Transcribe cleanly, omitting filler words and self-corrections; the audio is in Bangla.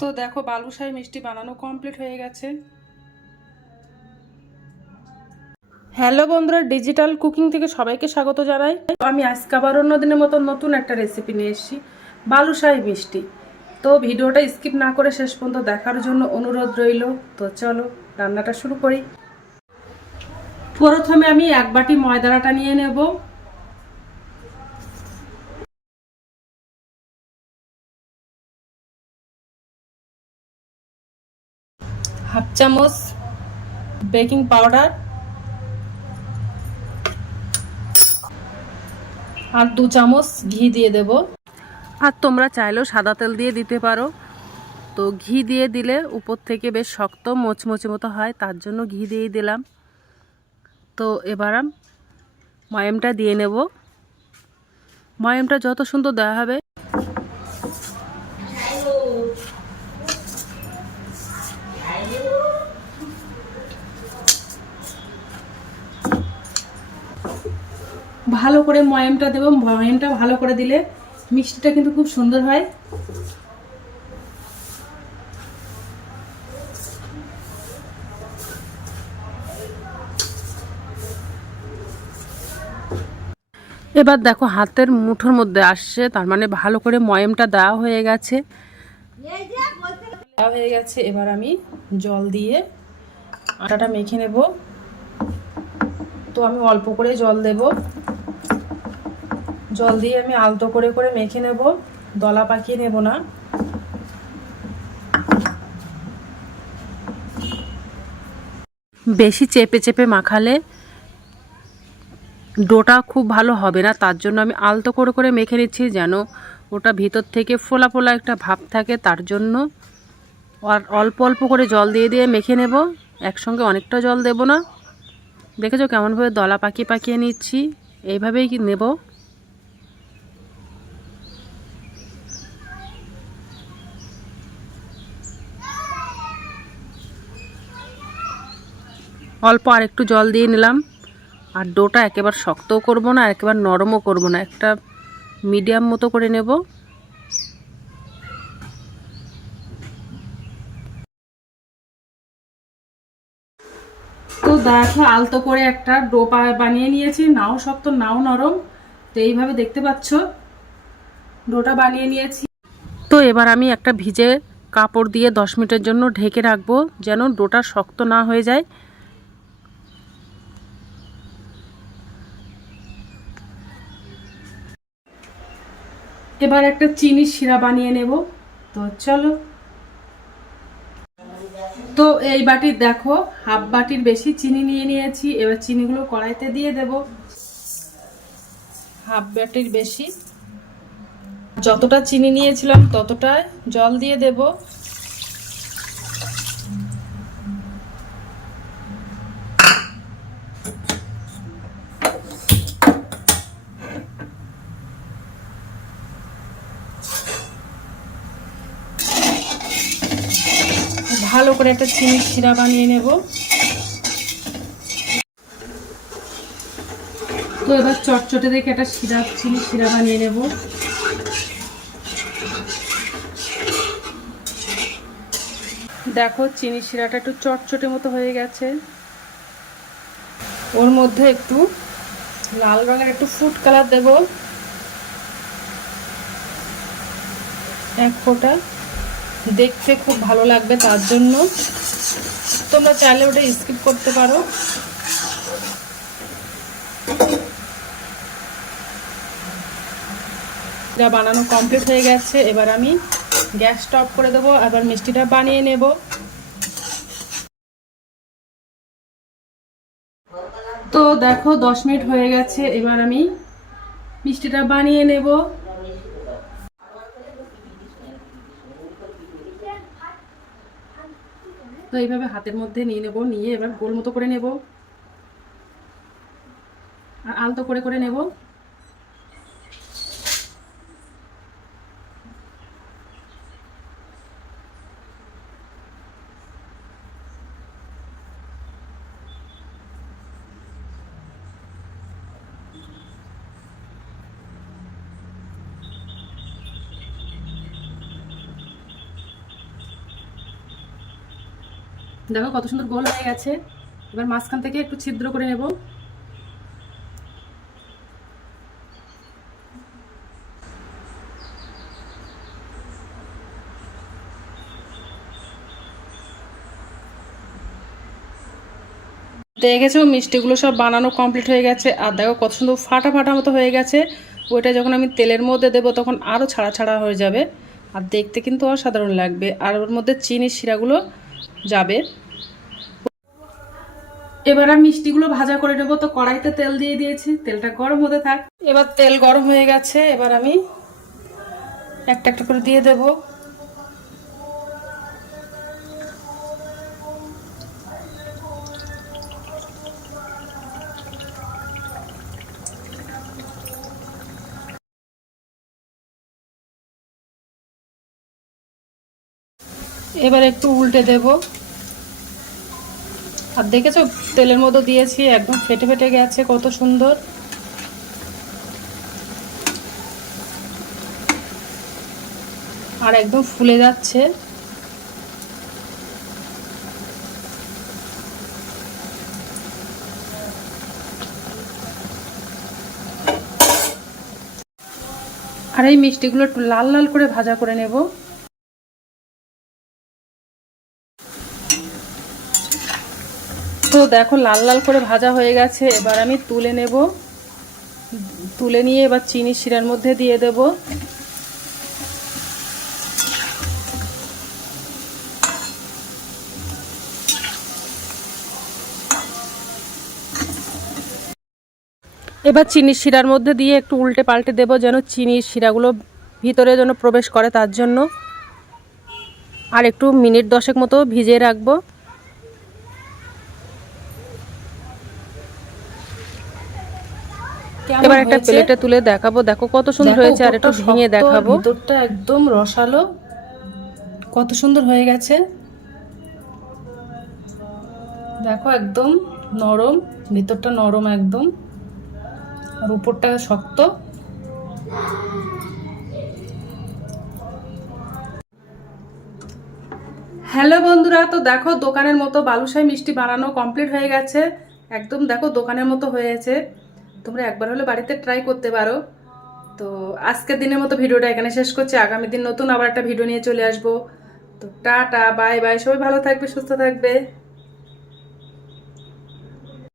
তো দেখো বালুশাহী মিষ্টি বানানো কমপ্লিট হয়ে গেছে। হ্যালো বন্ধুরা, ডিজিটাল কুকিং থেকে সবাইকে স্বাগত জানাই। আমি আজকে আবার অন্যদিনের মতো নতুন একটা রেসিপি নিয়ে এসেছি, বালুশাহী মিষ্টি। তো ভিডিওটা স্কিপ না করে শেষ পর্যন্ত দেখার জন্য অনুরোধ রইল। তো চলো রান্নাটা শুরু করি। প্রথমে আমি 1 বাটি ময়দার আটা নিয়ে নেব। হাফ চামচ বেকিং পাউডার আর 2 চামচ ঘি দিয়ে দেব। আর তোমরা চাইলেও সাদা তেল দিয়ে দিতে পারো। তো ঘি দিয়ে দিলে উপর থেকে বেশ শক্ত মোচমোচে মতো হয়, তার জন্য ঘি দিয়েই দিলাম। তো এবার ময়ামটা দিয়ে নেব। ময়ামটা যত সুন্দর দেওয়া হবে ভালো করে ময়ামটা দেব। ময়ামটা ভালো করে দিলে মিষ্টিটা কিন্তু খুব সুন্দর হয়। এবার দেখো হাতের মুঠোর মধ্যে আসছে, তার মানে ভালো করে ময়ামটা দেওয়া হয়ে গেছে। এবার আমি জল দিয়ে আটাটা মেখে নেব। তো আমি অল্প করে জল দেব। জল দিয়ে আমি আলতো করে করে মেখে নেব, দলা পাকিয়ে নেব না। বেশি চেপে চেপে মাখালে ডোটা খুব ভালো হবে না, তার জন্য আমি আলতো করে করে মেখে নিচ্ছি, যেন ওটা ভিতর থেকে ফোলা ফোলা একটা ভাব থাকে। তার জন্য আর অল্প অল্প করে জল দিয়ে দিয়ে মেখে নেব, একসঙ্গে অনেকটা জল দেব না। দেখেছো কেমনভাবে দলা পাকিয়ে পাকিয়ে নিচ্ছি, এইভাবেই নেব। অল্প আর একটু জল দিয়ে নিলাম। আর ডোটা একেবারে শক্তও করব না, আর একেবারে নরমও করব না, একটা মিডিয়াম মতো করে নেব। তো দেখো আলতো করে একটা ডো বানিয়ে নিয়েছি, নাও শক্ত নাও নরম। তো এইভাবে দেখতে পাচ্ছ ডোটা বানিয়ে নিয়েছি। তো এবার আমি একটা ভিজে কাপড় দিয়ে 10 মিনিটের জন্য ঢেকে রাখবো, যেন ডোটা শক্ত না হয়ে যায়। এবার একটা চিনির শিরা বানিয়ে নেব। তো চলো। তো এই বাটির দেখো হাফ বাটির বেশি চিনি নিয়ে নিয়েছি। এবার চিনিগুলো কড়াইতে দিয়ে দেব। হাফ বাটির বেশি, যতটা চিনি নিয়েছিলাম ততটা জল দিয়ে দেব। ভালো করে একটা চিনির শিরা বানিয়ে নেব। তো এবার চটচটে দেখে একটা চিনির শিরা বানিয়ে নেব। দেখো চিনির শিরাটা একটু চটচটে মতো হয়ে গেছে। ওর মধ্যে একটু লাল রঙের একটু ফুড কালার দেব, 1 ফোঁটা। দেখতে খুব ভালো লাগবে, তার জন্য তোমরা চাইলে ওটা স্কিপ করতে পারো। এটা বানানো কমপ্লিট হয়ে গেছে। এবার আমি গ্যাসটা অফ করে দেবো, এবার মিষ্টিটা বানিয়ে নেব। তো দেখো 10 মিনিট হয়ে গেছে, এবার আমি মিষ্টিটা বানিয়ে নেব। তো এইভাবে হাতের মধ্যে নিয়ে নেব, নিয়ে এবার গোল মতো করে নেব আর আলতো করে করে নেব। দেখো কত সুন্দর গোল হয়ে গেছে। এবার মাঝখান থেকে একটু ছিদ্র করে নেব। দেখেছো মিষ্টিগুলো সব বানানো কমপ্লিট হয়ে গেছে। আর দেখো কত সুন্দর ফাটা ফাটা মতো হয়ে গেছে। ওইটা যখন আমি তেলের মধ্যে দেবো তখন আরও ছাড়া ছাড়া হয়ে যাবে, আর দেখতে কিন্তু অসাধারণ লাগবে। আর ওর মধ্যে চিনির শিরাগুলো যাবে। এবার আমি মিষ্টিগুলো ভাজা করে নেবো। তো কড়াইতে তেল দিয়ে দিয়েছি, তেলটা গরম হতে থাক। এবার তেল গরম হয়ে গেছে, এবার আমি একটা একটা করে দিয়ে দেবো। এবার একটু উল্টে দেব। আর দেখেছো তেলের মধ্যে দিয়েছি, একদম ফেটে ফেটে গেছে, কত সুন্দর। আর একদম ফুলে যাচ্ছে। আর এই মিষ্টিগুলো একটু লাল লাল করে ভাজা করে নেব। তো দেখো লাল লাল করে ভাজা হয়ে গেছে, এবার আমি তুলে নেব। তুলে নিয়ে এবার চিনি শিরার মধ্যে দিয়ে দেব। এবার চিনির শিরার মধ্যে দিয়ে একটু উল্টে পাল্টে দেব, যেন চিনির শিরাগুলো ভিতরে যেন প্রবেশ করে, তার জন্য। আর একটু মিনিট 10 মতো ভিজিয়ে রাখবো। এবার একটা প্লেটে তুলে দেখাবো, দেখো কত সুন্দর হয়েছে। আর একটু ভেঙে দেখাবো, ভিতরটা একদম রসালো, কত সুন্দর হয়ে গেছে। দেখো একদম নরম, ভিতরটা নরম একদম, আর উপরটা শক্ত। হ্যালো বন্ধুরা, তো দেখো দোকানের মতো বালুশাহী মিষ্টি বানানো কমপ্লিট হয়ে গেছে। একদম দেখো দোকানের মতো হয়েছে। তোমরা একবার হলে বাড়িতে ট্রাই করতে পারো। তো আজকের দিনের মতো ভিডিওটা এখানে শেষ করছি। আগামী দিন নতুন আবার একটা ভিডিও নিয়ে চলে আসবো। তো টাটা, বাই বাই, সবাই ভালো থাকবে, সুস্থ থাকবে।